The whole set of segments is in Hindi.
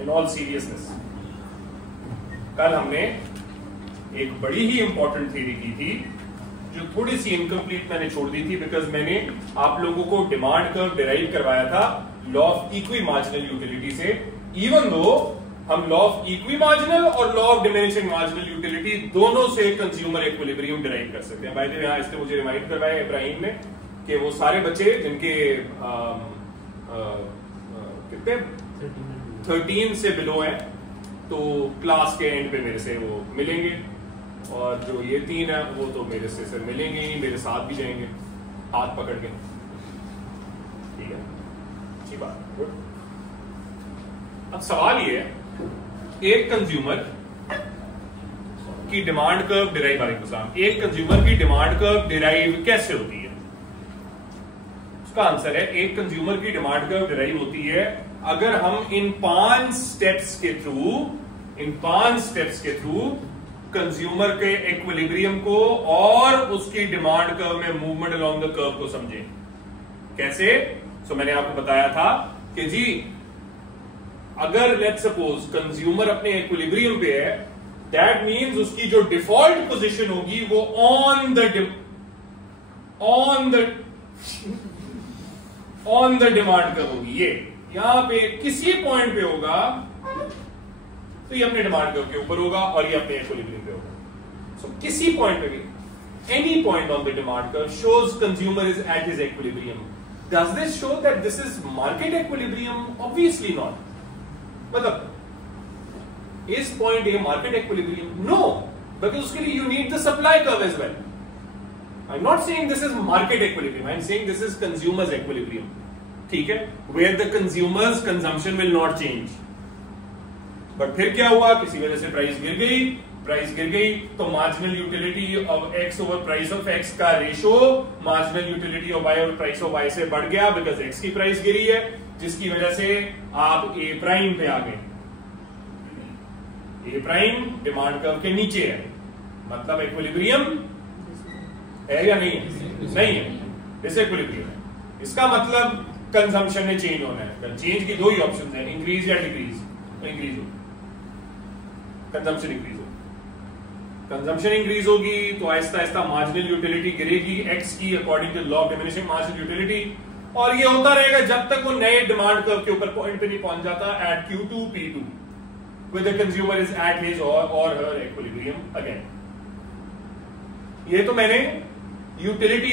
इन ऑल सीरियसनेस, कल हमने एक बड़ी ही इंपॉर्टेंट थ्योरी की थी जो थोड़ी सी इनकम्प्लीट मैंने छोड़ दी थी, बिकॉज मैंने आप लोगों को डिमांड कर्व डिराइव करवाया था law of equi marginal utility से, इवन दो हम लॉ ऑफ इक्वी मार्जिनल और law of diminishing marginal utility दोनों से कंज्यूमर इक्विलिब्रियम डिराइव कर सकते हैं। भाई जी यहाँ इसने मुझे रिमाइंड करवाया इब्राहिम ने कि वो सारे बच्चे जिनके कितने 13 से बिलो है तो क्लास के एंड पे मेरे से वो मिलेंगे, और जो ये 3 है वो तो मेरे से सर मिलेंगे ही, मेरे साथ भी जाएंगे हाथ पकड़ के। ठीक है, अच्छी बात, गुड। अब सवाल ये है, एक कंज्यूमर की डिमांड कर्व डिराइव, एक कंज्यूमर की डिमांड कर्व डिराइव कैसे होती है? उसका आंसर है, एक कंज्यूमर की डिमांड कर्व डिराइव होती है अगर हम इन 5 स्टेप्स के थ्रू कंज्यूमर के इक्विलिब्रियम को और उसकी डिमांड कर्व में मूवमेंट अलोंग द कर्व को समझें। कैसे? मैंने आपको बताया था कि जी अगर लेट्स सपोज कंज्यूमर अपने इक्विलिब्रियम पे है, दैट मींस उसकी जो डिफॉल्ट पोजीशन होगी वो ऑन द डिमांड कर्व होगी। ये यहां पे किसी पॉइंट पे होगा तो ये अपने डिमांड कर्व के ऊपर होगा और ये अपने इक्विलिब्रियम पे होगा। किसी पॉइंट पे भी, any point on the demand curve shows consumer is at his equilibrium. Does this show that this is market equilibrium? Obviously not. मतलब इस पॉइंट ये मार्केट इक्विलिब्रियम? नो, बिकॉज उसके लिए you need the supply curve as well. I am not saying this is market equilibrium, I am saying this is consumers equilibrium. ठीक है, where the consumers consumption will not change. But फिर क्या हुआ, किसी वजह से प्राइस गिर गई तो marginal utility of x over price of x का ratio marginal utility of Y over price of y से बढ़ गया, बिकॉज एक्स की प्राइस गिरी है, जिसकी वजह से आप ए प्राइम पे आ गए। ए प्राइम डिमांड कर्व के नीचे है, मतलब इक्विलिब्रियम है या नहीं है? नहीं है, डिसइक्विलिब्रियम है। इसका मतलब कंजम्पशन में चेंज होना है। चेंज की 2 ही ऑप्शन है, इंक्रीज या डिक्रीज। तो इंक्रीज हो, कंजम्पशन इंक्रीज हो। कंजम्पशन इंक्रीज होगी तो आहिस्ता आहिस्ता मार्जिनल यूटिलिटी गिरेगी एक्स की according to law of diminishing marginal utility, और ये होता रहेगा जब तक वो नए डिमांड कर्व के ऊपर पॉइंट पे नहीं पहुंच जाता eight Q2 P2 with the consumer is at his or her equilibrium again। ये तो मैंने utility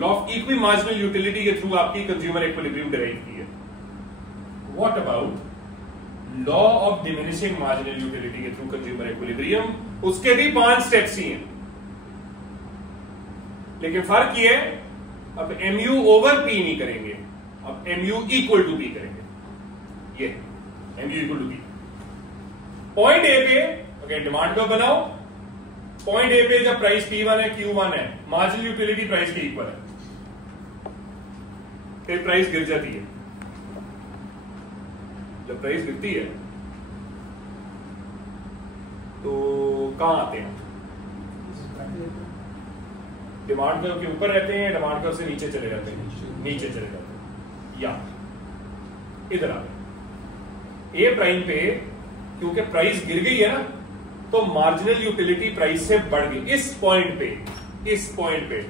law of equi marginal utility के थ्रू आपकी कंज्यूमर इक्विलिब्रियम डिराइव की है। What about law of diminishing marginal utility के थ्रू कंज्यूमर इक्विलिब्रियम? उसके भी 5 स्टेप्स ही हैं, लेकिन फर्क ये है अब mu ओवर p नहीं करेंगे, अब mu इक्वल टू p करेंगे। ये mu equal to p। Point A पे अगर डिमांड कर्व बनाओ, पॉइंट ए पे जब प्राइस P1 है, Q1 है, मार्जिनल यूटिलिटी प्राइस के इक्वल है, फिर प्राइस गिर जाती है। जब प्राइस गिरती है तो कहां आते हैं? डिमांड कर्व के ऊपर रहते हैं, डिमांड कर्व से नीचे चले जाते हैं, या इधर आ गए ए प्राइम पे, क्योंकि प्राइस गिर गई है ना तो मार्जिनल यूटिलिटी प्राइस से बढ़ गई। इस पॉइंट पे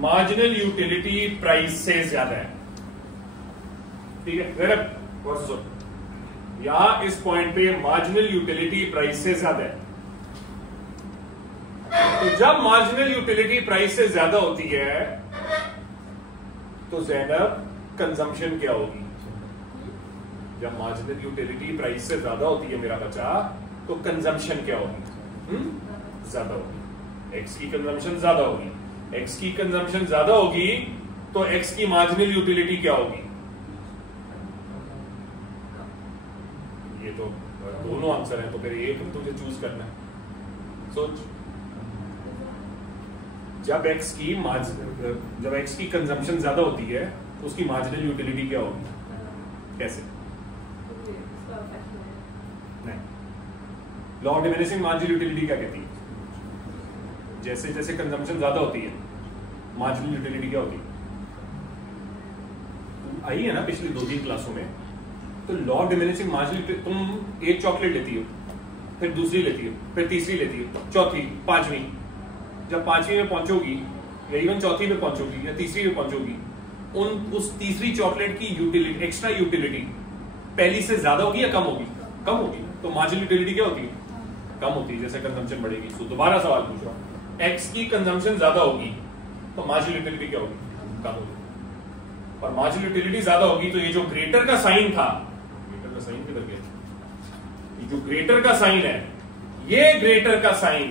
मार्जिनल यूटिलिटी प्राइस से ज्यादा है। ठीक है, यहां इस पॉइंट पे मार्जिनल यूटिलिटी प्राइस से ज्यादा है। तो जब मार्जिनल यूटिलिटी प्राइस से ज्यादा होती है तो ज़ैनब कंजम्पशन क्या होगी? जब मार्जिनल यूटिलिटी प्राइस से ज्यादा होती है मेरा बच्चा, तो कंजम्पशन क्या होगी? ज्यादा होगी। एक्स की कंजम्पशन ज्यादा होगी, एक्स की कंजम्पशन ज्यादा होगी तो एक्स की मार्जिनल यूटिलिटी क्या होगी? ये तो दोनों आंसर है, तो फिर एक तुझे चूज करना है। सोच, जब एक्स की कंजम्पशन ज्यादा होती है तो उसकी मार्जिनल यूटिलिटी क्या होगी? कैसे? नहीं, law of diminishing marginal utility क्या कहती है? जैसे जैसे कंजम्पशन ज्यादा होती है मार्जिनल यूटिलिटी क्या होती है? आई है ना पिछली 2-3 क्लासों में। तो लॉ ऑफ डिमिनिशिंग मार्जिनल, तुम एक चॉकलेट लेती हो, फिर दूसरी लेती हो, फिर तीसरी लेती हो, चौथी, पांचवी, जब पांचवी में पहुंचोगी या इवन चौथी में पहुंचोगी या तीसरी में पहुंचोगी, उस तीसरी चॉकलेट की यूटिलिटी, एक्स्ट्रा यूटिलिटी पहली से ज्यादा होगी या कम होगी? कम होगी। तो मार्जिनल यूटिलिटी क्या होती है? कम होती है, जैसे कंजम्पशन बढ़ेगी। तो दोबारा सवाल पूछ रहा हूं, एक्स की कंजम्पशन ज्यादा होगी तो मार्जिनल यूटिलिटी क्या होगी? कम होगी। और मार्जिनल यूटिलिटी ज्यादा होगी तो ये जो ग्रेटर का साइन था, ग्रेटर का साइन किधर गया? ये जो ग्रेटर का साइन है, ये ग्रेटर का साइन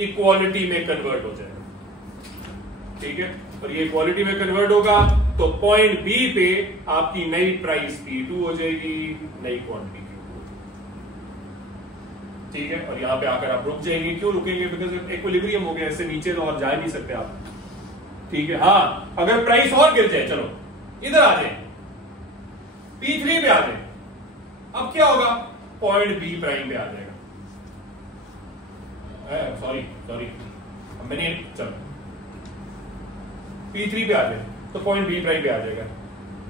इक्वालिटी में कन्वर्ट हो जाएगा, ठीक है। और ये इक्वालिटी में कन्वर्ट होगा तो पॉइंट बी पे आपकी नई प्राइस P2 हो जाएगी, नई क्वांटिटी Q2 हो जाएगी, ठीक है। और यहां पे आकर आप रुक जाएंगे। क्यों रुकेंगे? बिकॉज इक्विलिब्रियम हो गया, इससे नीचे तो और जा नहीं सकते आप, ठीक है। हाँ, अगर प्राइस और गिर जाए, चलो इधर आ जाए, P3 पे आ जाए, अब क्या होगा? पॉइंट बी प्राइम पे आ जाएगा। सॉरी मैंने, चलो P3 पे आ जाए तो पॉइंट बी प्राइम पे आ जाएगा।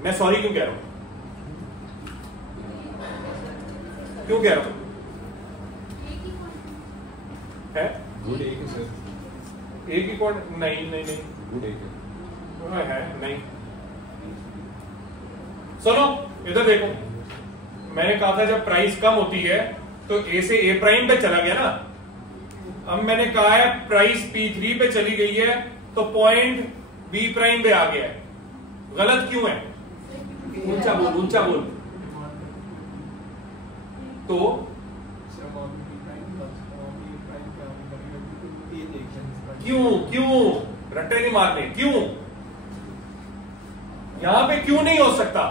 मैं सॉरी क्यों कह रहा हूं? क्यों कह रहा हूं? है गुड एक है सर, एक ही पॉइंट? नहीं गुड एक है नहीं। सुनो इधर देखो, मैंने कहा था जब प्राइस कम होती है तो ए से ए प्राइम पे चला गया ना। अब मैंने कहा है प्राइस P3 पे चली गई है तो पॉइंट बी प्राइम पे आ गया है। गलत क्यों है? ऊंचा बोल, ऊंचा बोल। तो क्यों रट्टे नहीं मारने? क्यों यहां पे क्यों नहीं हो सकता?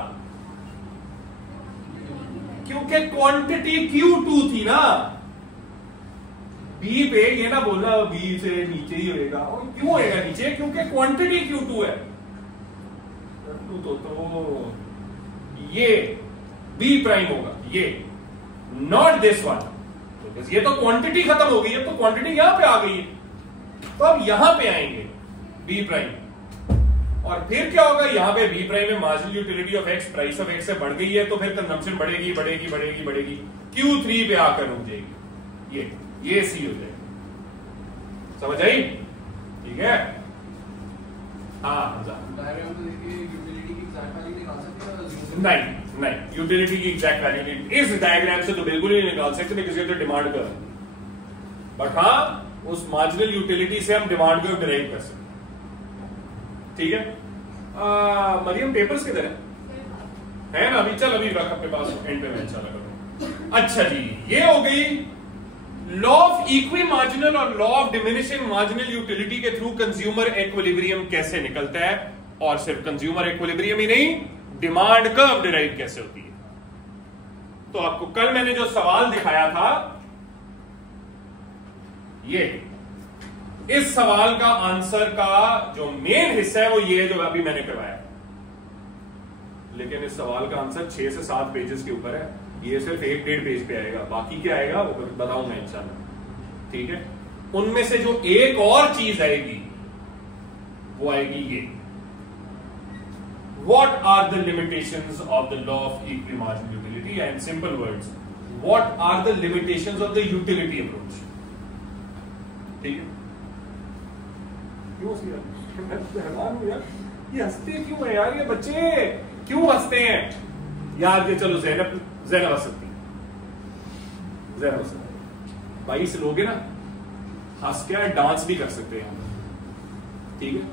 क्योंकि क्वांटिटी Q2 थी ना। बी पे ये ना बोलना बी से नीचे ही होएगा। और क्यों होएगा नीचे? क्योंकि क्वांटिटी Q2 है। तो ये बी प्राइम होगा, ये नॉट दिस वन। ये तो क्वांटिटी खत्म हो गई है, तो क्वांटिटी यहां पे आ गई है, तो अब यहां पे आएंगे बी प्राइम। और फिर क्या होगा? यहां पे बी प्राइम में marginal utility of x, price of x से बढ़ गई है, तो फिर कंजम्पशन बढ़ेगी बढ़ेगी बढ़ेगी बढ़ेगी, Q3 पे आकर रुक जाएगी। ये सी हो जाएगी। समझ आई? ठीक है। हाँ, नहीं, यूटिलिटी की एग्जैक्ट वैल्यू इस डायग्राम से तो बिल्कुल ही निकाल सकते, बिकॉज़ ये तो डिमांड कर्व। बट हाँ, उस मार्जिनल यूटिलिटी से हम डिमांड कर्व डिराइव कर सकते, ठीक है। मरियम पेपर्स किधर है ना? अभी चल, अभी रख अपने पास, एंड पे मैं इंशाल्लाह करूंगा। अच्छा जी, ये हो गई लॉ ऑफ इक्वी मार्जिनल और law of diminishing marginal utility के थ्रू कंज्यूमर इक्विलिब्रियम कैसे निकलता है, और सिर्फ कंज्यूमर इक्विलिब्रियम ही नहीं, डिमांड कर्व डिराइव कैसे होती है। तो आपको कल मैंने जो सवाल दिखाया था, ये इस सवाल का आंसर का जो मेन हिस्सा है वो ये जो अभी मैंने करवाया, लेकिन इस सवाल का आंसर 6 से 7 पेजेस के ऊपर है। ये सिर्फ 1-1.5 पेज पे आएगा, बाकी क्या आएगा वो बताऊंगा इंशाल्लाह, ठीक है। उनमें से जो एक और चीज आएगी वो आएगी ये, what are the limitations of the law of equimarginal utility, and simple words, what are the limitations of the utility approach, ठीक है। क्यों हैरान हूं यार, ये हंसते क्यों है यार? ये बच्चे क्यों हंसते हैं यार? ये चलो ज़ैनब हंस सकती, ज़ैनब हंस सकती। 22 लोग हैं ना, हंस के डांस भी कर सकते हैं, ठीक है।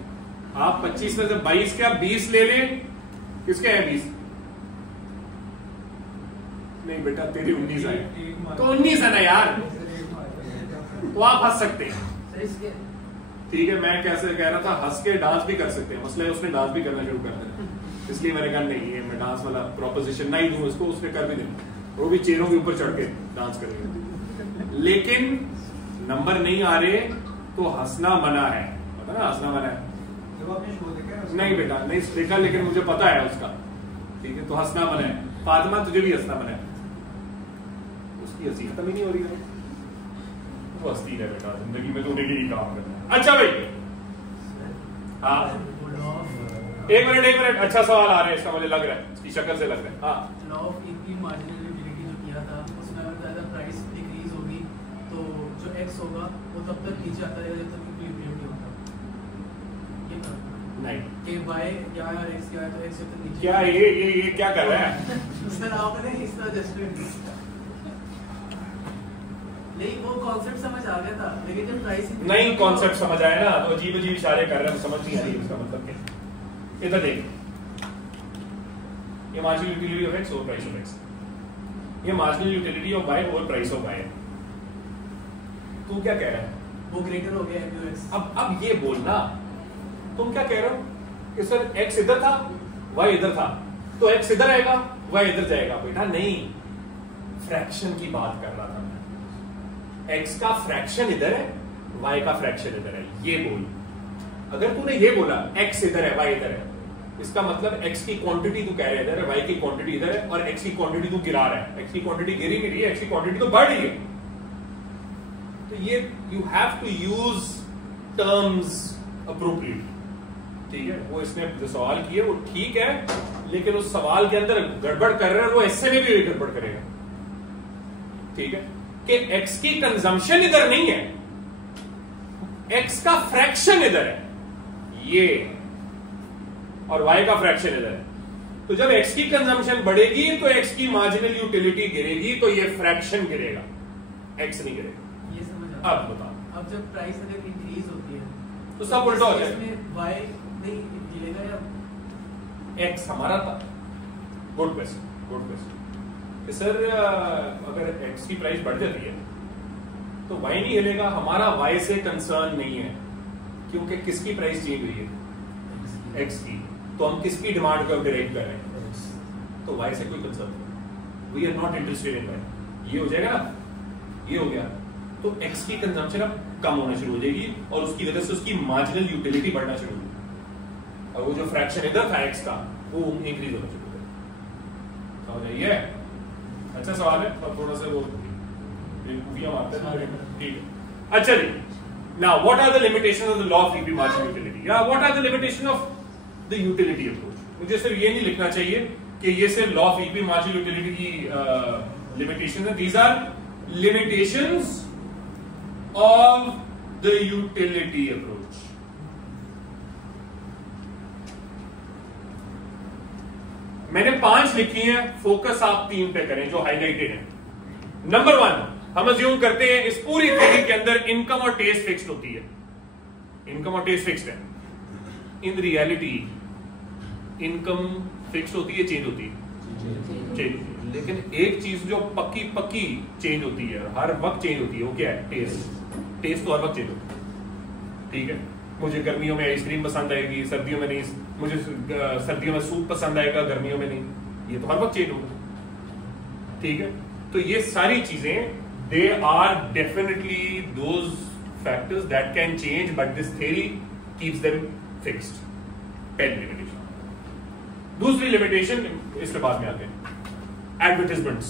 आप 25 में से 22 क्या 20 ले लें, किसके हैं 20? नहीं बेटा, तेरी 19 आए तो 19 है ना यार, तो आप हंस सकते हैं, ठीक है। मैं कैसे कह रहा था, हंस के डांस भी कर सकते हैं, मसला है उसने डांस भी करना शुरू कर देना, इसलिए मैंने कहा नहीं, ये मैं डांस वाला प्रोपोजिशन नहीं दूं उसको, उसने कर भी देना, वो भी चेयरों के ऊपर चढ़ के डांस करेंगे। लेकिन नंबर नहीं आ रहे तो हंसना मना है, पता ना, हंसना मना है। नहीं बेटा, नहीं देखा, लेकिन मुझे पता है उसका, ठीक है। तो हंसना मना है। फातिमा, तुझे भी हंसना मना है। उसकी हंसी खत्म ही नहीं हो रही है, वो हंसती है बेटा, जिंदगी में तो उन्हें ही काम करना है। अच्छा भाई, हाँ, एक मिनट, अच्छा सवाल आ रहा है इसका, मुझे लग रहा है की शक्ल से लग रहा है। हाँ, law of equi marginal utility जो किया था उसमें अगर ज़्यादा प्राइस डिक्रीज होगी तो जो एक्स होगा वो तब तक नीचे आता रहेगा जब तक इक्विलिब्रियम नहीं होता। ये था नहीं कि वाई या एक्स क्या है तो एक्स जब तक नीचे क्या ये क्या कर रहा है? सर आपने इस तरह जस्टिफाई नहीं, वो कॉन्सेप्ट समझ आ गया था लेकिन जब प्राइस नहीं कॉन्सेप्ट समझ आया ना तो अजीब अजीब इशारे कर रहे हैं, समझ नहीं आ रही इसका मतलब क्या। इधर देख, ये marginal utility of x over price of x, ये marginal utility of Y over price of y. तू क्या कह रहा है? वो ग्रेटर हो गया है एक्स। अब ये बोलना, तुम क्या कह रहे हो कि सर एक्स इधर था वाई इधर था तो एक्स इधर आएगा वाई इधर जाएगा। बेटा नहीं, फ्रैक्शन की बात कर रहा था मैं। एक्स का फ्रैक्शन इधर है, वाई का फ्रैक्शन इधर है, ये बोल। अगर तूने ये बोला एक्स इधर है वाई इधर है, इसका मतलब एक्स की क्वांटिटी तू कह रहा है इधर है, वाई की क्वांटिटी इधर है, और एक्स की क्वांटिटी तू गिरा रहा है। एक्स की क्वांटिटी गिरी नहीं रही है, एक्स की क्वांटिटी तो बढ़ रही है। तो ये you have to use terms appropriate, ठीक है। वो इसने जो सवाल किया वो ठीक है, लेकिन उस सवाल के अंदर गड़बड़ कर रहा है, वो ऐसे में भी गड़बड़ करेगा, ठीक है। कि एक्स की कंजम्पशन इधर नहीं है, एक्स का फ्रैक्शन इधर है ये, और वाई का फ्रैक्शन इधर है। तो जब एक्स की कंजम्पशन बढ़ेगी तो एक्स की मार्जिनल यूटिलिटी गिरेगी, तो ये फ्रैक्शन गिरेगा, एक्स नहीं गिरेगा। ये समझ आ। अब बताओ, अब जब प्राइस अगर इंक्रीज होती है तो सब उल्टा हो जाएगा। इसमें वाई नहीं गिरेगा या एक्स हमारा था। Good question, good question. Sir अगर एक्स की प्राइस बढ़ जाती है तो वाई नहीं हिलेगा। हमारा वाई से कंसर्न नहीं है, क्योंकि किसकी प्राइस चेंज हुई है? एक्स की। तो हम किसकी डिमांड को अपग्रेड कर रहे हैं? तो वाई से कोई कंसर्न नहीं, we are not interested in Y. ये हो जाएगा ना, ये हो गया, तो एक्स की कंजम्पशन अब कम होना शुरू हो जाएगी और उसकी वजह से उसकी मार्जिनल यूटिलिटी बढ़ना शुरू होगी, और वो जो फ्रैक्शन इधर था एक्स का वो इंक्रीज होना शुरू हो जाएगा। समझ आइए? अच्छा सवाल है, और थोड़ा सा वो बेवकूफियां मारते हैं, ठीक है। अच्छा जी, now what are the limitations of the law of EP marginal utility, या what are the limitation of the utility approach. मुझे सिर्फ ये नहीं लिखना चाहिए कि ये सिर्फ law of EP marginal utility की लिमिटेशन है। These are limitations of the utility approach. मैंने 5 लिखी हैं, फोकस आप 3 पे करें जो हाईलाइटेड है। नंबर 1, हम अज्यूम करते हैं इस पूरी थ्योरी के अंदर इनकम और टेस्ट फिक्स्ड होती है। इनकम और टेस्ट फिक्स्ड है। इन रियलिटी इनकम फिक्स्ड होती है, चेंज होती है? चेंज। लेकिन एक चीज जो पक्की पक्की चेंज होती है, हर वक्त चेंज होती है, वो क्या है? टेस्ट। टेस्ट तो हर वक्त चेंज होती है, ठीक है। मुझे गर्मियों में आइसक्रीम पसंद आएगी, सर्दियों में नहीं। मुझे सर्दियों में सूप पसंद आएगा, गर्मियों में नहीं। ये तो हर वक्त चेंज होगा, ठीक है। तो ये सारी चीजें they are definitely those factors that can change, but this theory keeps them fixed. पहली लिमिटेशन। दूसरी लिमिटेशन, इसके बाद में आते हैं, एडवर्टाइजमेंट्स।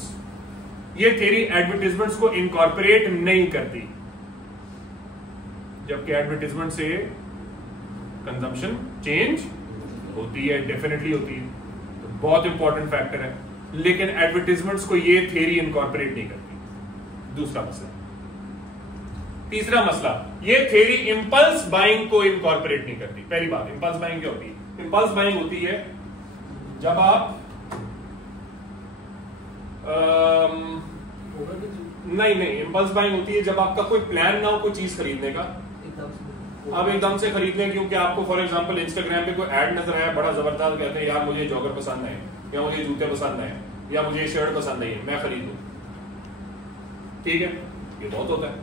ये थ्योरी एडवर्टाइजमेंट्स को इनकॉर्पोरेट नहीं करती, जबकि एडवर्टाइजमेंट से कंजम्पशन चेंज होती है, डेफिनेटली होती है, तो बहुत इंपॉर्टेंट फैक्टर है। लेकिन एडवर्टाइजमेंट्स को ये थ्योरी इनकॉर्पोरेट नहीं करती। दूसरा मसला। तीसरा मसला, ये थ्योरी इंपल्स बाइंग को इनकॉर्पोरेट नहीं करती। पहली बात, इंपल्स बाइंग क्या होती है? इंपल्स बाइंग होती है जब आप नहीं, इंपल्स बाइंग होती है जब आपका कोई प्लान ना हो कोई चीज खरीदने का, आप एकदम से खरीद लें क्योंकि आपको फॉर एग्जांपल इंस्टाग्राम पे कोई ऐड नजर आया बड़ा जबरदस्त, कहते हैं यार मुझे जॉगर पसंद है, या मुझे जूते पसंद है, या मुझे ये शर्ट पसंद है, मैं खरीद लूं, ठीक है। ये बहुत होता है,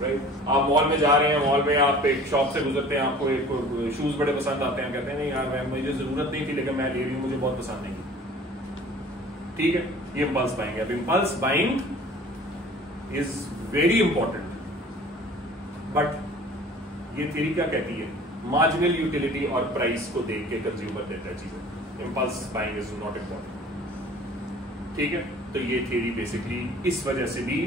राइट। आप मॉल में जा रहे हैं, मॉल में आप एक शॉप से गुजरते हैं, आपको एक शूज बड़े पसंद आते हैं, कहते हैं नहीं यार मुझे जरूरत नहीं थी लेकिन मैं ले रही हूं, मुझे बहुत पसंद नहीं, ठीक है। ये इंपल्स बाइंग है। अब impulse buying is very important, but ये थ्योरी क्या कहती है? मार्जिनल यूटिलिटी और प्राइस को देख के कंज्यूमर देता है चीजें। Impulse buying is not important, ठीक है। तो ये थ्योरी बेसिकली इस वजह से भी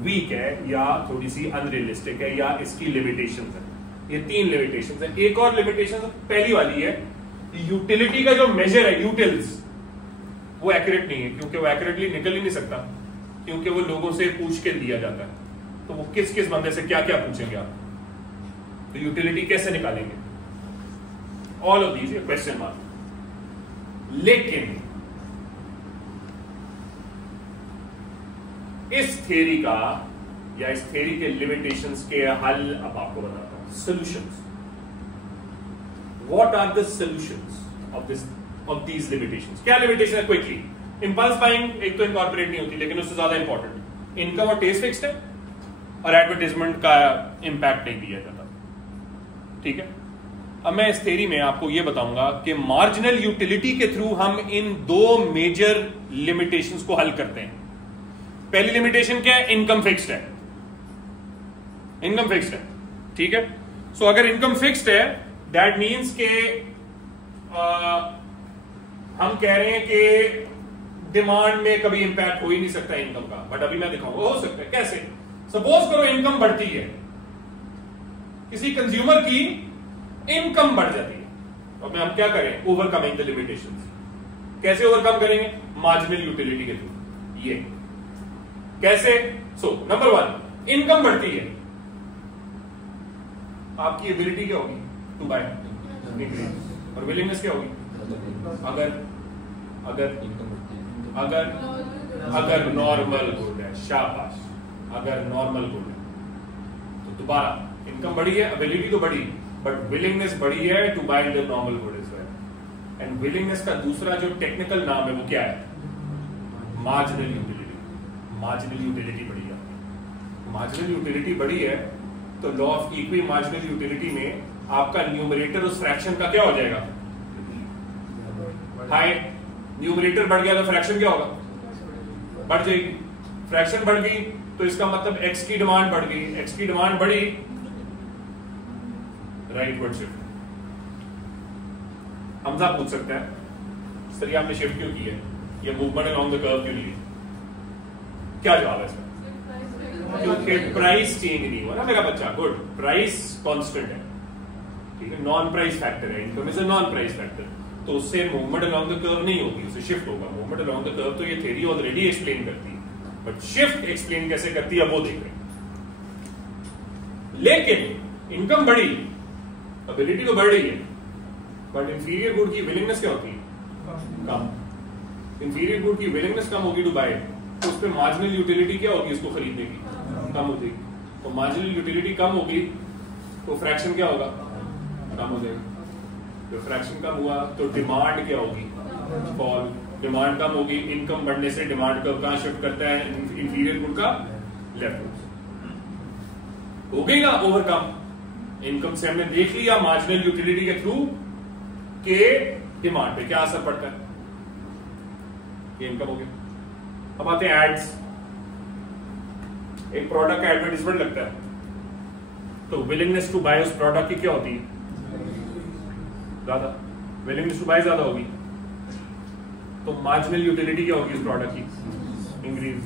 वीक है या थोड़ी सी अनरियलिस्टिक है, या इसकी लिमिटेशंस है। ये 3 लिमिटेशंस है। एक और लिमिटेशन पहली वाली है, यूटिलिटी का जो मेजर है, यूटिल्स, वो एक्यूरेट नहीं है, क्योंकि वो एक्यूरेटली निकल ही नहीं सकता, क्योंकि वो लोगों से पूछ के दिया जाता है। तो वो किस किस बंदे से क्या क्या पूछेंगे आप, तो यूटिलिटी कैसे निकालेंगे? All of these question mark. लेकिन इस थ्योरी का या इस थ्योरी के लिमिटेशंस के हल अब आपको बताता हूं। Solutions, what are the solutions of these limitations? क्या लिमिटेशन है? क्विकली, इंपल्स बाइंग एक तो इनकॉर्पोरेट नहीं होती, लेकिन उससे ज्यादा इंपॉर्टेंट इनकम और टेस्ट फिक्स्ड है, और एडवर्टाइजमेंट का इंपैक्ट नहीं दिया जाता। ठीक है, अब मैं इस थ्योरी में आपको यह बताऊंगा कि मार्जिनल यूटिलिटी के थ्रू हम इन दो मेजर लिमिटेशंस को हल करते हैं। पहली लिमिटेशन क्या है? इनकम फिक्स्ड है। इनकम फिक्स्ड है, ठीक है। सो अगर इनकम फिक्स्ड है, दैट मीन्स के हम कह रहे हैं कि डिमांड में कभी इंपैक्ट हो ही नहीं सकता इनकम का, बट अभी मैं दिखाऊंगा हो सकता है। कैसे? सपोज करो इनकम बढ़ती है, किसी कंज्यूमर की इनकम बढ़ जाती है, अब हम क्या करें? Overcoming the limitations. कैसे ओवरकम करेंगे? मार्जिनल यूटिलिटी के थ्रू। ये कैसे? सो नंबर 1, इनकम बढ़ती है, आपकी एबिलिटी क्या होगी? टू बाय, और विलिंगनेस क्या होगी? अगर नॉर्मल गुड है, शाबाश, अगर नॉर्मल गुड है तो दोबारा इनकम बढ़ी है, एबिलिटी तो बढ़ी, बट विलिंगनेस बढ़ी है to buy the normal good is well. And willingness का दूसरा जो टेक्निकल नाम है वो क्या है? Marginal utility. मार्जिनल यूटिलिटी बढ़ी है, मार्जिनल यूटिलिटी बढ़ी है, तो law of equi marginal utility में आपका न्यूमरेटर उस फ्रैक्शन का क्या हो जाएगा? हाई। न्यूमरेटर बढ़ गया तो फ्रैक्शन क्या होगा? बढ़ जाएगी। फ्रैक्शन बढ़ गई तो इसका मतलब एक्स की डिमांड बढ़ गई, एक्स की डिमांड बढ़ी, राइटवर्ड शिफ्ट। हमजा पूछ सकता है सर ये आपने शिफ्ट क्यों की है, ये मूवमेंट अलोंग द कर्व क्यों ली? क्या जवाब है इसका? क्योंकि प्राइस चेंज नहीं हुआ ना मेरा बच्चा। गुड, प्राइस कांस्टेंट है, ठीक है, नॉन प्राइस फैक्टर है, income is a non price factor, तो उससे मूवमेंट अलोंग द कर्व नहीं होगी, उससे शिफ्ट होगा। मूवमेंट अलोंग द कर्व तो ये थ्योरी ऑलरेडी एक्सप्लेन करती है, बट शिफ्ट एक्सप्लेन कैसे करती है वो देख रहे हैं। लेकिन इनकम बढ़ी, एबिलिटी तो बढ़ रही है, बट इंफीरियर गुड की विलिंगनेस क्या होती है? कम। इंफीरियर गुड की विलिंगनेस कम होगी टू बाय, तो उस पर मार्जिनल यूटिलिटी क्या होगी इसको खरीदने की? कम होगी। तो मार्जिनल यूटिलिटी कम होगी तो फ्रैक्शन क्या होगा? कम हो जाएगा। तो फ्रैक्शन कम हुआ तो डिमांड क्या होगी? फॉल। डिमांड कम होगी, इनकम बढ़ने से डिमांड कर्व कहां शिफ्ट करता है? इंफीरियर गुड का लेफ्ट। हो गई ना ओवरकम। इनकम से हमने देख लिया मार्जिनल यूटिलिटी के थ्रू के डिमांड पे क्या असर पड़ता है, ये इनकम हो गया। अब आते हैं एड्स। एक प्रोडक्ट का एडवर्टाइजमेंट लगता है तो विलिंगनेस टू बाय उस प्रोडक्ट की क्या होती है? ज्यादा। विलिंगनेस टू बाय ज्यादा होगी तो मार्जिनल यूटिलिटी क्या होगी उस प्रोडक्ट की? इंक्रीज।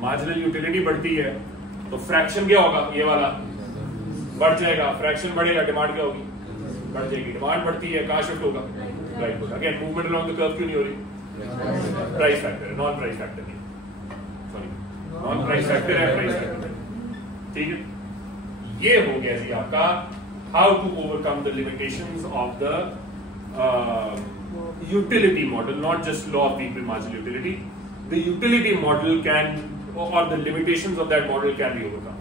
मार्जिनल यूटिलिटी बढ़ती है तो फ्रैक्शन क्या होगा? ये वाला बढ़ जाएगा। फ्रैक्शन बढ़ेगा, डिमांड क्या होगी? बढ़ जाएगी। डिमांड बढ़ती है, कहां शिफ्ट होगा? राइट होगा। Again movement along the curve क्यों नहीं हो रही? Price factor, non price factor नहीं, सॉरी नॉन प्राइस फैक्टर है, प्राइस फैक्टर। ठीक है, ये हो गया जी आपका how to overcome the limitations of the utility model, not just law of equal marginal utility. The utility model can, or the limitations of that model can be overcome.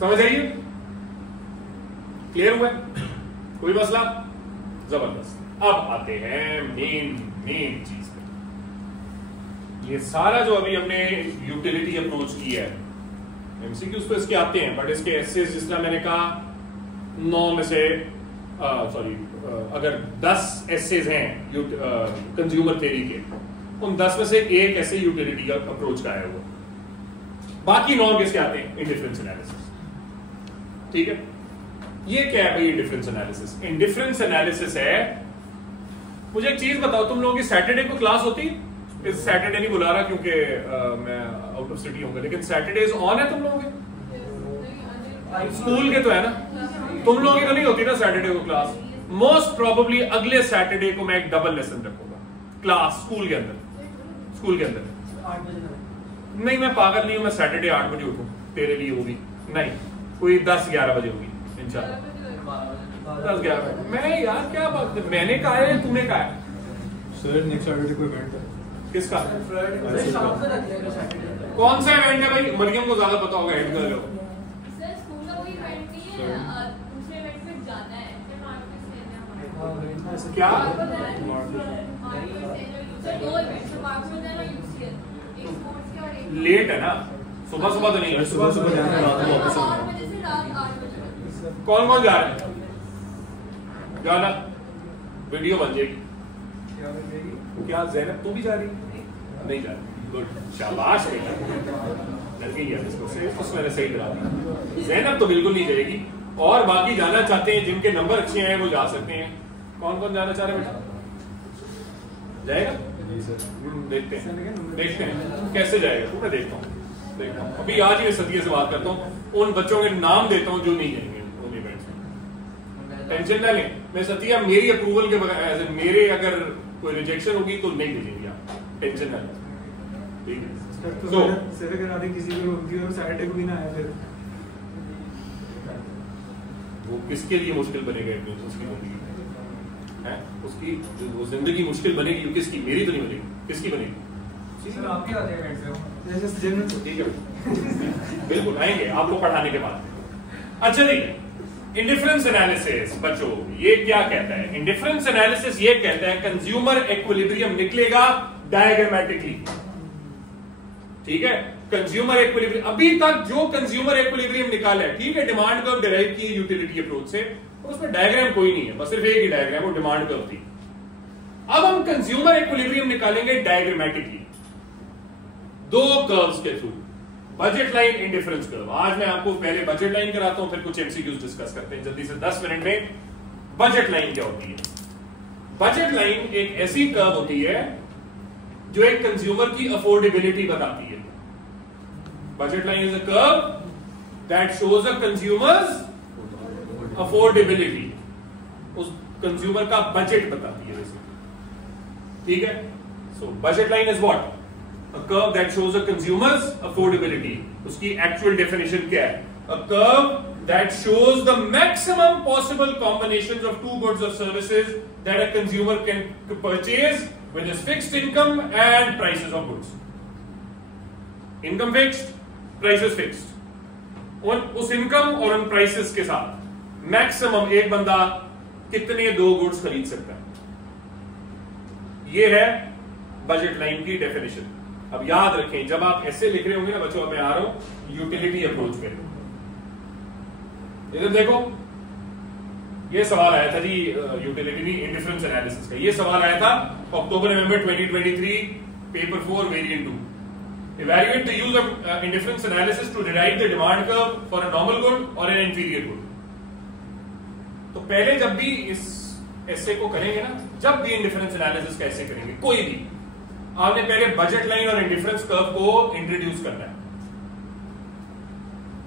समझ आइए? क्लियर हुआ? कोई मसला? जबरदस्त। अब आते हैं मेन चीज पे। ये सारा जो अभी हमने यूटिलिटी अप्रोच किया है, एमसीक्यूज तो इसके आते हैं, बट इसके एसेस जिस तरह मैंने कहा 9 में से अगर 10 एसेज हैं कंज्यूमर थ्योरी के, उन 10 में से एक ऐसे यूटिलिटी का अप्रोच का है वो, बाकी 9 किसके आते हैं? Indifference analysis. ठीक है, ये क्या है भाई इंडिफरेंस एनालिसिस? इंडिफरेंस एनालिसिस है, मुझे एक चीज बताओ, तुम लोगों की सैटरडे को क्लास होती? इस सैटरडे नहीं बुला रहा क्योंकि मैं आउट ऑफ सिटी हूँ, लेकिन सैटरडेज ऑन है तुम लोगों के? स्कूल के तो है ना, तुम लोगों की तो नहीं होती ना सैटरडे को क्लास। मोस्ट प्रोबेबली अगले सैटरडे को मैं एक डबल लेसन रखूंगा, क्लास स्कूल के अंदर 8 बजे तक। नहीं, मैं पागल नहीं हूं, मैं सैटरडे 8 बजे उठूं तेरे लिए होगी नहीं, कोई 10-11 बजे होगी इंशाल्लाह। 10-11 मैं यार क्या बात, मैंने कहा है तूने कहा है? सर नेक्स्ट सैटरडे को इवेंट है। किसका? फ्राइडे शाम को रख दिया सैटरडे। कौन सा इवेंट है भाई? मरियम को ज्यादा पता होगा, हेड कर लो। सर स्कूल का कोई इवेंट नहीं है, दूसरे इवेंट में जाना है। क्या? सर 2 इवेंट्स है, मार्क्स में जाना यूसीएल, एक स्पोर्ट्स के और एक लेट है ना, सुबह तो नहीं है। सुबह जाना है, रात को वापस 8 बजे से रात 8 बजे तक। कौन कौन जा रहा है? जाना, वीडियो बन जाएगी। क्या ज़ैनब तू भी जा रही है? नहीं जा रही, गुड, शाबाश बेटा, लड़की है इसको से उसको मैंने सही करा दिया। ज़ैनब तो बिल्कुल नहीं जाएगी, और बाकी जाना चाहते हैं जिनके नंबर अच्छे हैं वो जा सकते हैं। कौन कौन जाना चाह रहे हैं बेटा? जाएगा? देखते हैं कैसे जाएगा, तो मैं देखता हूँ। अभी आज ही सतिया से बात करता हूँ, उन बच्चों के नाम देता हूँ जो नहीं जाएंगे उन इवेंट्स में। टेंशन ना लें, मैं सतिया मेरी अप्रूवल के बगैर, मेरे अगर कोई रिजेक्शन होगी तो नहीं भेजेंगे आप, टेंशन ना लें, ठीक है? तो सेवे करा दे किसी को, उनकी सैटरडे को भी ना आया फिर वो किसके लिए मुश्किल बनेगा एडमिशन उसकी जिंदगी है, उसकी वो जिंदगी मुश्किल बनेगी किसकी? मेरी तो नहीं बनेगी, किसकी बनेगी? सर आपके आते हैं इवेंट से जैसे जनरल। ठीक है, बिल्कुल आएंगे आपको पढ़ाने के बाद। अच्छा जी, इंडिफरेंस एनालिसिस बच्चों ये क्या कहता है? इंडिफरेंस एनालिसिस ये कहता है कंज्यूमर इक्विलिब्रियम निकलेगा डायग्रामेटिकली, ठीक है? कंज्यूमर इक्विलिब्रियम, अभी तक जो कंज्यूमर इक्विलिब्रियम निकाला है, ठीक है, डिमांड कर्व डिराइव की यूटिलिटी अप्रोच से, और उसमें डायग्राम कोई नहीं है, बस सिर्फ एक ही डायग्राम, वो डिमांड कर्व थी। अब हम कंज्यूमर इक्विलिब्रियम निकालेंगे डायग्रामेटिकली 2 कर्व्स के through, budget line, indifference curve. आज मैं आपको पहले बजट लाइन कराता हूं, फिर कुछ एमसीक्यूज डिस्कस करते हैं जल्दी से 10 मिनट में। बजट लाइन क्या होती है? बजट लाइन एक ऐसी कर्व होती है जो एक कंज्यूमर की अफोर्डेबिलिटी बताती है। Budget line is a curve that shows a consumers affordability, उस कंज्यूमर का बजट बताती है वैसे, ठीक है? So budget line is what? A curve that shows a consumer's affordability. उसकी actual definition क्या है? A curve that shows the maximum possible combinations of 2 goods or services that a consumer can purchase with his fixed income and prices of goods. Income fixed, prices fixed. और उस income और उन prices के साथ maximum एक बंदा कितने 2 goods खरीद सकता है? ये है बजट लाइन की डेफिनेशन। अब याद रखें, जब आप ऐसे लिख रहे होंगे ना बच्चों, मैं आ रहा हूं यूटिलिटी अप्रोच पे। इधर देखो, ये सवाल आया था जी यूटिलिटी नहीं, इंडिफरेंस एनालिसिस का। ये सवाल आया था अक्टूबर नवंबर 2023 paper 4 variant 2। Evaluate the use of indifference analysis to derive the demand curve for a normal good और एन इंफीरियर गुड। तो पहले जब भी इस ऐसे को करेंगे ना, जब भी इंडिफरेंस एनालिसिस का ऐसे करेंगे कोई भी, आपने पहले बजट लाइन और इंडिफरेंस कर्व को इंट्रोड्यूस करना है।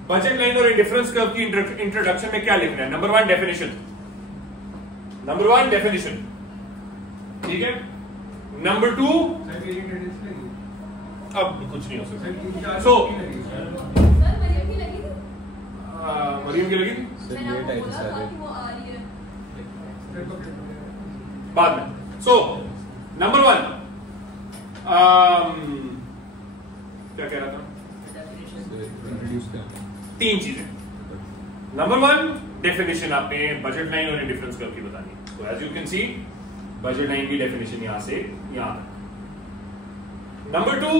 बजट लाइन और इंडिफरेंस कर्व की इंट्रोडक्शन में क्या लिखना है? नंबर 1 डेफिनेशन, ठीक है? नंबर 2 अब कुछ नहीं हो सकता। सो सर मरियम की लगी थी? मरियम की लगी थी मैंने आपको बोला था कि वो आ रही है बाद में। सो नंबर 1 क्या कह रहा था? 3 चीजें। नंबर 1 डेफिनेशन आपने बजट लाइन और इंडिफरेंस कर्व की बतानी है। तो as you can see budget line की डेफिनेशन यहां से यहां तक। नंबर 2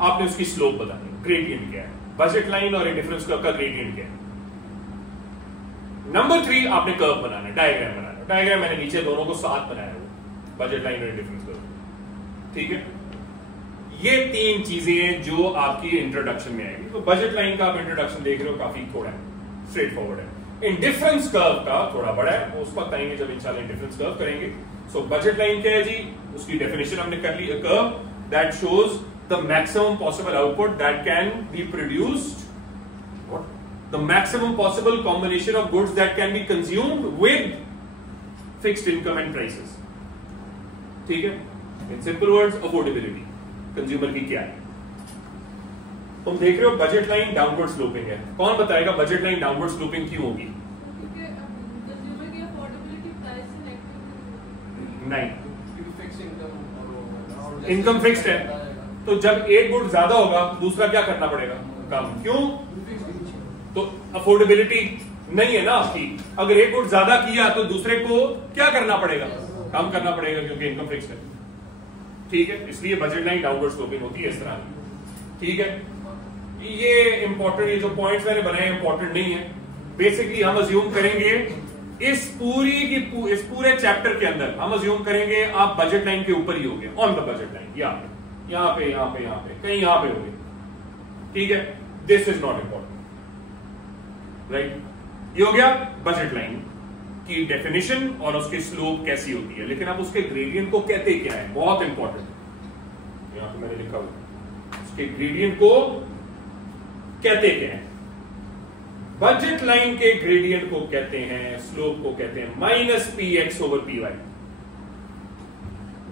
आपने उसकी स्लोप बतानी है, ग्रेडियंट क्या है, बजट लाइन और इंडिफरेंस कर्व का ग्रेडियंट क्या है। नंबर 3 आपने कर्व बनाना है, डायग्राम बनाना है। डायग्राम मैंने नीचे दोनों को साथ बनाया है, बजट लाइन और इंडिफरेंस कर्व, ठीक है? ये 3 चीजें जो आपकी इंट्रोडक्शन में आएगी। तो बजट लाइन का आप इंट्रोडक्शन देख रहे हो, काफी थोड़ा है, स्ट्रेट फॉरवर्ड है। इंडिफरेंस कर्व का थोड़ा बड़ा है, वो उस वक्त आएंगे जब इंशाल्लाह इंडिफरेंस कर्व करेंगे। सो बजट लाइन क्या है जी? उसकी डेफिनेशन हमने कर ली, a curve that shows the maximum possible output that can be produced, the maximum possible combination of goods that can be consumed with fixed income and prices, ठीक है? In simple words affordability consumer की क्या है। तुम देख रहे हो बजट लाइन डाउनवर्ड स्लोपिंग है, कौन बताएगा बजट लाइन डाउनवर्ड स्लोपिंग क्यों होगी? नहीं, इनकम फिक्स्ड है, तो जब एक गुड ज्यादा होगा दूसरा क्या करना पड़ेगा? कम। क्यों? तो अफोर्डेबिलिटी नहीं है ना आपकी। अगर एक गुड ज्यादा किया तो दूसरे को क्या करना पड़ेगा? कम करना पड़ेगा, क्योंकि इनकम फिक्स्ड है। ठीक है, इसलिए बजट लाइन डाउनवर्ड स्लोपिंग होती है इस तरह। ठीक है, ये इंपॉर्टेंट, ये जो पॉइंट्स मैंने बनाए इंपॉर्टेंट नहीं है। बेसिकली हम अज्यूम करेंगे इस पूरे चैप्टर के अंदर हम अज्यूम करेंगे आप बजट लाइन के ऊपर ही होंगे, ऑन द बजट लाइन, यहां पे कहीं यहां पे होंगे। ठीक है, this is not important, right? ये हो गया बजट लाइन की डेफिनेशन और उसकी स्लोप कैसी होती है, लेकिन अब उसके ग्रेडियंट को कहते क्या है, बहुत इंपॉर्टेंट। यहां पे मैंने लिखा हुआ उसके ग्रेडियंट को कहते क्या है। बजट लाइन के ग्रेडियंट को कहते हैं, स्लोप को कहते हैं minus P x over P Y.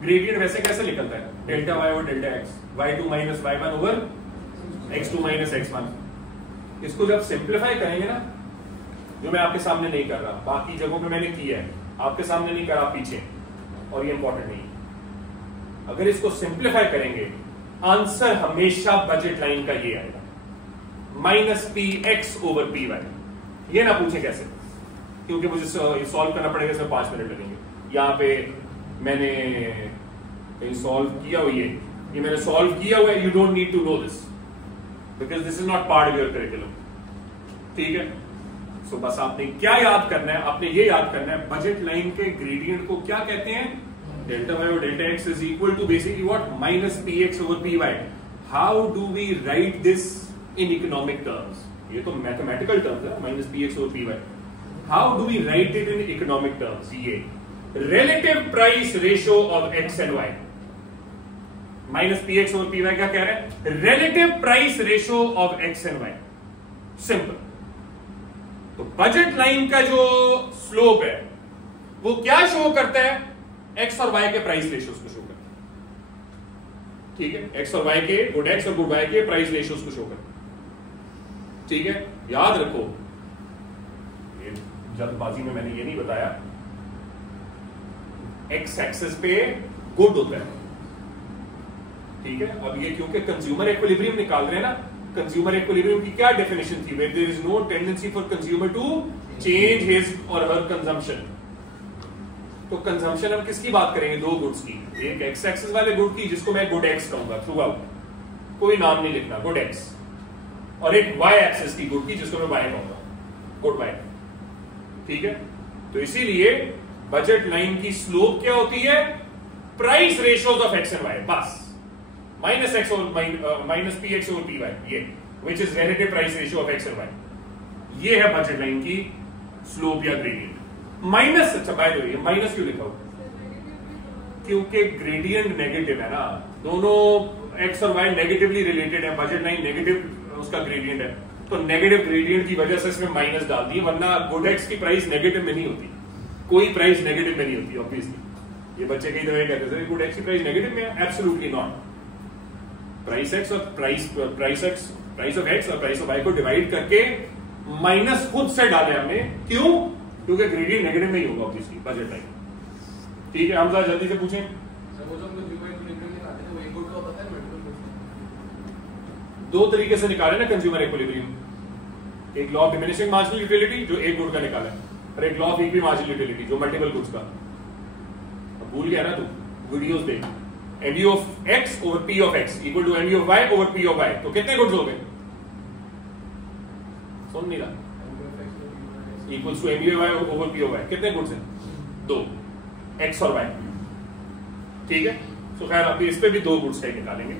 Gradient वैसे कैसे निकलता है? Delta Y over delta X, Y two minus Y one over X two minus X one. इसको जब सिंप्लीफाई करेंगे ना, जो मैं आपके सामने नहीं कर रहा, बाकी जगहों पे मैंने किया है, आपके सामने नहीं करा पीछे, और ये इंपॉर्टेंट नहीं। अगर इसको सिंप्लीफाई करेंगे आंसर हमेशा बजट लाइन का ये आएगा, minus P x over P Y. ये ना पूछे कैसे, क्योंकि मुझे सॉल्व करना पड़ेगा, इसमें 5 मिनट लगेंगे। यहां पे मैंने कहीं सॉल्व किया हुआ, ये मैंने सॉल्व किया हुआ है, you don't need to know this because this is not part of your curriculum. ठीक है, सो बस आपने क्या याद करना है, आपने ये याद करना है बजट लाइन के ग्रेडियंट को क्या कहते हैं? डेल्टा वाई और delta x is equal to basically what? Minus P x over P y. How do we write this in economic terms? ये तो मैथमेटिकल टर्म्स है, minus P x over P y. How do we write it in economic terms? ये relative price ratio of x and y. Minus P x over P y क्या कह रहे हैं? Relative price ratio of x and Y. Simple. तो बजट लाइन का जो स्लोप है वो क्या शो करता है? एक्स और वाई के प्राइस रेशियोज को शो करता है। ठीक है, एक्स और वाई के, गुड एक्स और गुड वाई के प्राइस रेशियोज को शो करता है। ठीक है, याद रखो, ये जल्दबाजी में मैंने ये नहीं बताया, एक्स एक्सिस पे गुड होता है। ठीक है, अब ये क्योंकि कंज्यूमर इक्विलिब्रियम निकाल रहे हैं ना, कंज्यूमर इक्विलिब्रियम की क्या डेफिनेशन थी? Where there is no tendency for consumer to change his or her consumption. तो कंजम्पशन हम किसकी बात करेंगे? दो गुड्स की, एक एक्स एक्सिस वाले गुड की जिसको मैं गुड एक्स कहूंगा थ्रू आउट, कोई नाम नहीं लिखना, गुड एक्स, और एक वाई एक्सिस की गुड की जिसको मैं वाई कहूंगा, गुड वाई। ठीक है, तो इसीलिए बजट लाइन की स्लोप क्या होती है? Price ratios of x and y, बस माइनस एक्स और minus P x over P Y, ये which is relative price ratio of x and y. ये है बजट लाइन की स्लोप या ग्रेडियंट। माइनस, अच्छा बाय द वे माइनस क्यों लिखा हुआ? क्योंकि ग्रेडियंट नेगेटिव है ना, दोनों एक्स और वाई नेगेटिवली रिलेटेड है, बजट लाइन नेगेटिव उसका ग्रेडियंट है, तो नेगेटिव ग्रेडियंट की वजह से इसमें माइनस डाल दी, वरना गुड एक्स की प्राइस नेगेटिव में नहीं होती, कोई प्राइस नेगेटिव में नहीं होती ऑब्वियसली। ये बच्चे कई दफे कहते थे गुड एक्स की प्राइस नेगेटिव में है, एब्सोल्युटली नॉट। प्राइस एक्स और प्राइस ऑफ एक्स और प्राइस ऑफ वाई को डिवाइड करके माइनस खुद से डाले हमने, क्यों? क्योंकि ग्रेडियंट नेगेटिव में ही होगा ऑब्वियसली बजट लाइन। ठीक है, हम जरा जल्दी से पूछें। दो तरीके से निकाले ना कंज्यूमर इक्विलिब्रियम, एक law of diminishing marginal utility जो एक गुड का निकाला है, और एक law of equi marginal utility जो मल्टीपल गुड्स का। अब भूल गया ना तू, वीडियोस देख। MU of x over P of X equal to MU of Y over P of Y, तो कितने गुड्स हो गए? सुन नहीं रहा? Equals to MU Y over P of Y, कितने गुड्स हैं? 2, एक्स और वाई। ठीक है, तो खैर अभी इस पे भी 2 गुड्स का निकालेंगे,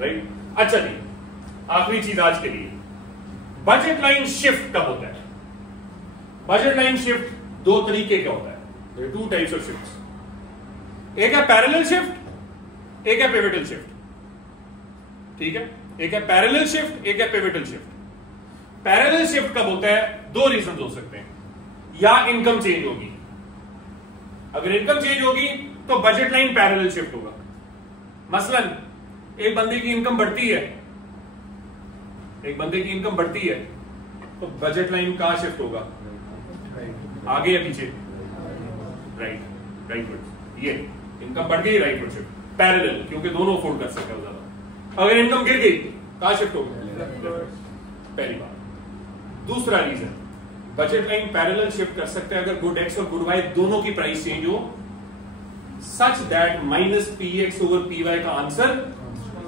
राइट? अच्छा जी, आखिरी चीज आज के लिए, बजट लाइन शिफ्ट कब होता है? बजट लाइन शिफ्ट 2 तरीके का होता है, 2 टाइप्स ऑफ शिफ्ट। एक है पैरेलल शिफ्ट, एक है पिवटल शिफ्ट। ठीक है, एक है पैरेलल शिफ्ट, एक है पिवटल शिफ्ट। पैरेलल शिफ्ट कब होता है? 2 रीजन हो सकते हैं, या इनकम चेंज होगी, अगर इनकम चेंज होगी तो बजट लाइन पैरेलल शिफ्ट होगा, मसलन एक बंदे की इनकम बढ़ती है, तो बजट लाइन कहां शिफ्ट होगा? आगे या पीछे? राइट। ये इनकम बढ़ गई, राइट शिफ्ट, पैरेलल, क्योंकि दोनों अफोर्ड कर सकते हैं ज्यादा। अगर इनकम गिर गई कहां शिफ्ट होगा? पहली बात। दूसरा reason, budget line parallel shift कर सकते हैं अगर गुड एक्स और गुड वाई दोनों की प्राइस चेंज हो, such that minus P x over P Y का आंसर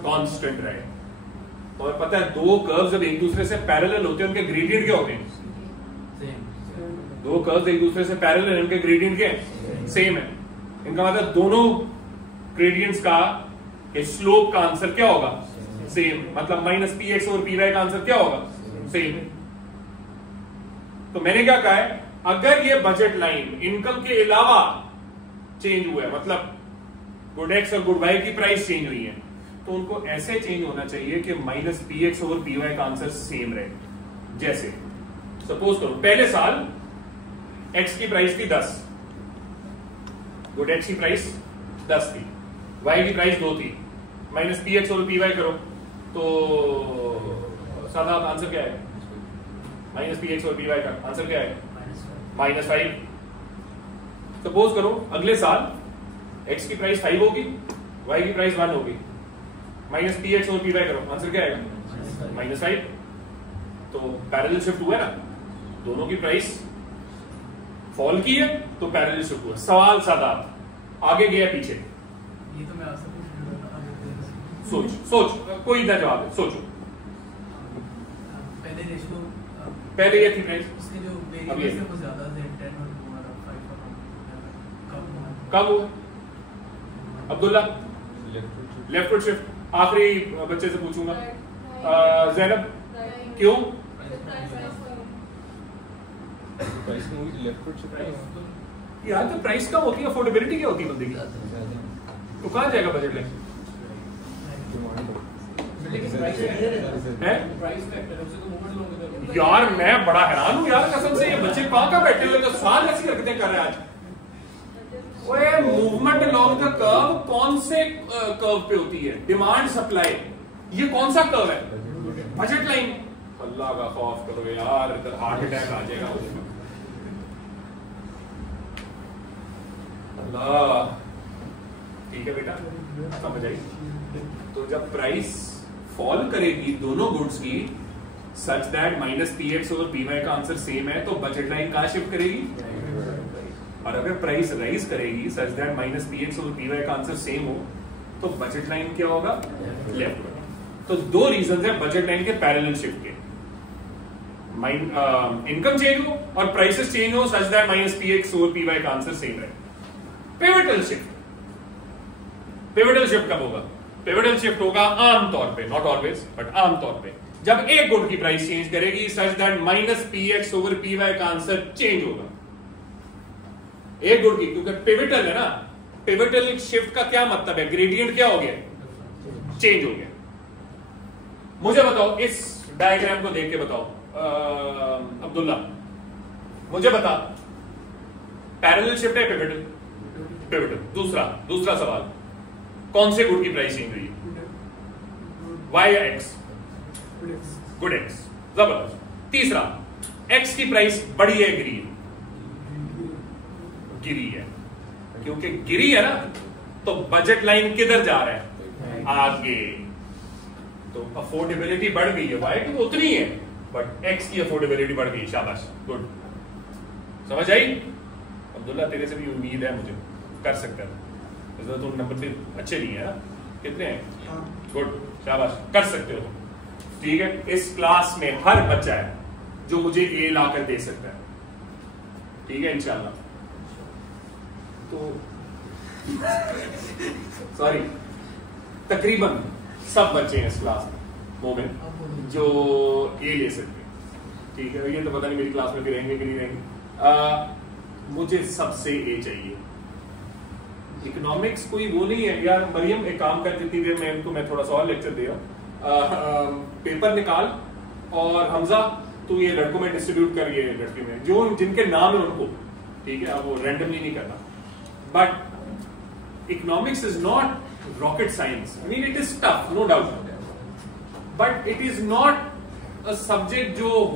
कांस्टेंट रहे। और पता है दो कर्व जब एक दूसरे से पैरेलल होते हैं उनके ग्रेडियंट क्या होते हैं? दो कर्व एक दूसरे से पैरेलल है, उनके ग्रेडियंट क्या है? सेम है। इनका मतलब दोनों ग्रेडियंट्स का स्लोप का आंसर क्या होगा? सेम। मतलब minus P x over P Y का आंसर क्या होगा? सेम। तो मैंने क्या कहा है, अगर ये बजट लाइन इनकम के अलावा चेंज हुआ है, मतलब गुड एक्स और गुड वाई की प्राइस चेंज हुई है, तो उनको ऐसे चेंज होना चाहिए कि minus P x over P Y का आंसर सेम रहे। जैसे सपोज करो पहले साल एक्स की प्राइस थी 10, गुड एक्स की प्राइस 10 थी, वाई की प्राइस 2 थी, minus P x over P Y करो तो सादा आंसर क्या है? माइनस पी एक्स और पी वाई का आंसर क्या है? -5। सपोज करो अगले साल एक्स की प्राइस 5 होगी, वाई की प्राइस 1 होगी, माइनस पी एक्स और पी वाई करो, आंसर क्या आएगा? -5। तो पैरेलल शिफ्ट हुआ है ना, दोनों की प्राइस फॉल की है तो पैरेलल शिफ्ट हुआ। सवाल सादा, आगे गया पीछे? ये तो मैं आपसे सोच कोई इधर जवाब है, सोचो। पहले रेशियो पहले ये थी प्राइस, उसके जो वेरिएबल्स है वो ज्यादा थे, 10 और 5 का कब हुआ? Abdullah left foot shift. आखिरी बच्चे से पूछूंगा, ज़ैनब क्यों? यार तो प्राइस कम होती है, अफोर्डेबिलिटी क्या होती है बंदे की, तो कहां जाएगा बजट लाइन? यार मैं बड़ा हैरान हूं यार कसम से, ये बच्चे कहां बैठे हुए तो सवाल ऐसी हरकतें कर रहे हैं आज। ओए मूवमेंट अलोंग द कर्व कौन से कर्व पे होती है? Demand supply. ये कौन सा कर्व है? Budget line. अल्लाह का खौफ करो यार, इधर हार्ट अटैक आ जाएगा। अल्लाह, ठीक है बेटा, समझ आई? तो जब प्राइस फॉल करेगी दोनों गुड्स की such that minus P x over P Y का आंसर सेम है, तो बजट लाइन कहां शिफ्ट करेगी? और अगर प्राइस राइज करेगी such that minus P x over P Y का आंसर सेम हो, तो बजट लाइन क्या होगा? लेफ्ट। तो दो रीजन है बजट लाइन के पैरेलल शिफ्ट के, इनकम चेंज हो और प्राइसेस चेंज हो such that minus P x over P Y का आंसर सेम रहे। पिवटल शिफ्ट, पिवटल शिफ्ट कब होगा? पिवटल शिफ्ट होगा आमतौर पे, नॉट ऑलवेज बट आमतौर पे, जब एक गुड की प्राइस चेंज करेगी such that minus P x over P Y का आंसर चेंज होगा। एक गुड की, क्योंकि पिवटल है ना, पिवटल शिफ्ट का क्या मतलब है? ग्रेडियंट क्या हो गया? चेंज हो गया। मुझे बताओ, इस डायग्राम को देख के बताओ अब्दुल्ला, मुझे बता पैरेलल शिफ्ट है पिवटल? पिवटल। दूसरा सवाल, कौन से गुड की प्राइस चेंज हुई? वाई या एक्स? Good x. जबरदस्त। तीसरा, एक्स की प्राइस बढ़ी है गिरी है? गिरी है। क्योंकि गिरी है ना, तो बजट लाइन किधर जा रहा है? आगे। तो अफोर्डेबिलिटी बढ़ गई है, वाई की उतनी है बट एक्स की अफोर्डेबिलिटी बढ़ गई। शाबाश, गुड। समझ आई? अब्दुल्ला तेरे से भी उम्मीद है मुझे, कर सकता है। तुम नंबर से अच्छे नहीं है ना? कितने हैं? गुड, शाबाश, कर सकते हो। ठीक है, इस क्लास में हर बच्चा है जो मुझे ए लाकर दे सकता है। ठीक है इंशाल्लाह। तो सॉरी, तकरीबन सब बच्चे हैं इस क्लास में मोमेंट जो ए ले सकते हैं। ठीक है, ये तो पता नहीं मेरी क्लास में भी रहेंगे कि नहीं रहेंगे। मुझे सबसे ए चाहिए। इकोनॉमिक्स कोई वो नहीं है यार। मरियम एक काम कर, जितनी देर में मैं थोड़ा सा और लेक्चर दे रहा हूं, पेपर निकाल और हमजा तू ये लड़कों में डिस्ट्रीब्यूट कर, ये लड़के में जो जिनके नाम है उनको। ठीक है, अब वो रैंडमली नहीं करना। But economics is not rocket science. I mean, it is tough, no doubt, but it is not a subject जो